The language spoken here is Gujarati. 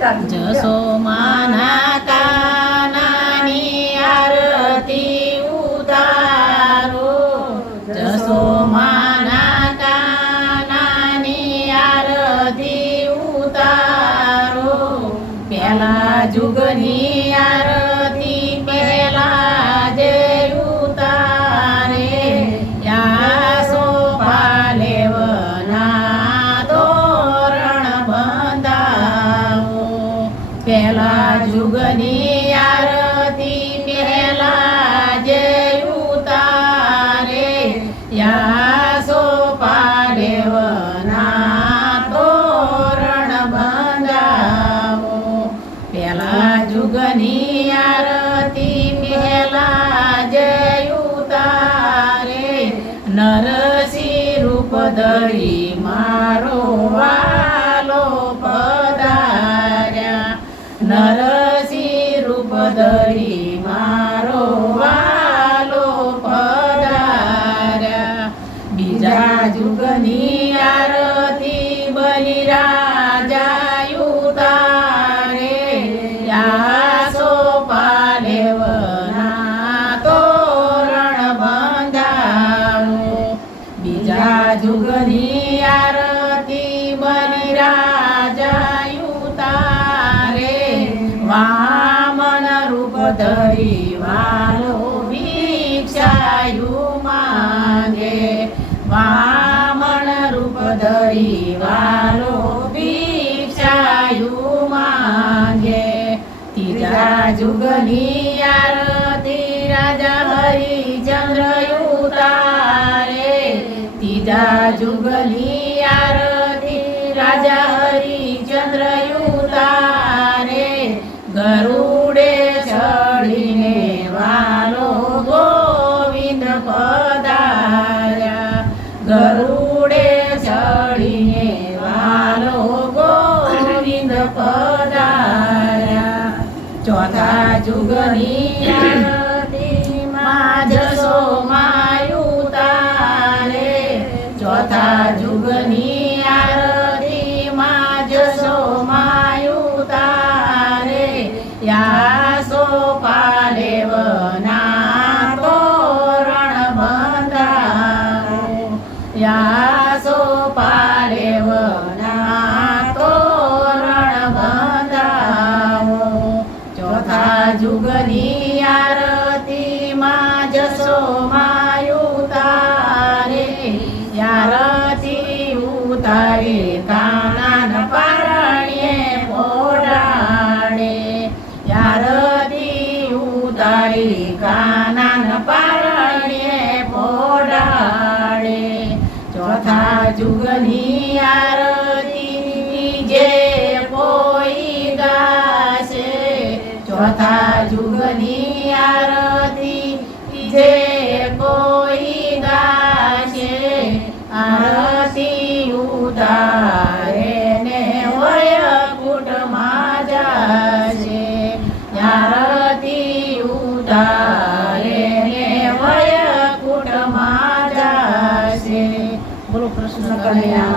જશોમાના કાનાની આરતી ઉતારો, જશોમાના કાનાની આરતી ઉતારો, પહેલા જુગની આરતી પહેલા જે ઉતારે, યાસો પાલેવના તોરણ બંધાવો, પહેલા જુગની આરતી પહેલા જે ઉતારે, યાસો પાલેવના તોરણ બંધાવો, પહેલા જુગની આરતી પહેલા જે ઉતારે, નરસિંહ રૂપ ધરી મારો વાલો પધાર્યા, નરસિંહ રૂપ ધરી મારો વાલો પધાર્યા, બીજા જુગની આરતી બલિરાજા ઉતારે, યાસો પાલેવના તોરણ બંધાવો, બીજા જુગની આરતી બલિરાજા ઉતારે, વામન રૂપ ધરી વાલો ભિક્ષાયુ માંગે, વામન રૂપ ધરી વાલો ભિક્ષાયુ માંગે, ત્રીજા જુગની આરતી રાજા હરિચંદ્ર ઉતારે, ત્રીજા જુગની આરતી રાજા હરિચંદ્ર ઉતારે, ગરુડે ચડીને વાલો ગોવિંદ પધાર્યા, ગરુડે ચડીને વાલો ગોવિંદ પધાર્યા, ચોથા જુગની આરતીમાં જશોમાં ઉતારે, ચોથા જુગની આરતીમાં જશોમાં ઉતારે, યાસો પાલેવના તોરણ બંધાવો, યાસો પાલેવના તોરણ બંધાવો, ચોથા જુગની આરતીમાં જશોમાં ઉતારે, આરતી ઉતારે કાનાન પારણ્યે પોડાડે, આરતી ઉતારે કાનાન પારણ્યે પોડાડે, ચોથા જુગની આરતી જે કોઈ ગાશે, ચોથા જુગની આરતી જે કોઈ ગાશે, આરતી ઉતારે ને વૈકુંઠમાં જાશે, આરતી ઉતારે ને વૈકુંઠમાં જાશે. બોલો કૃષ્ણ કનૈયા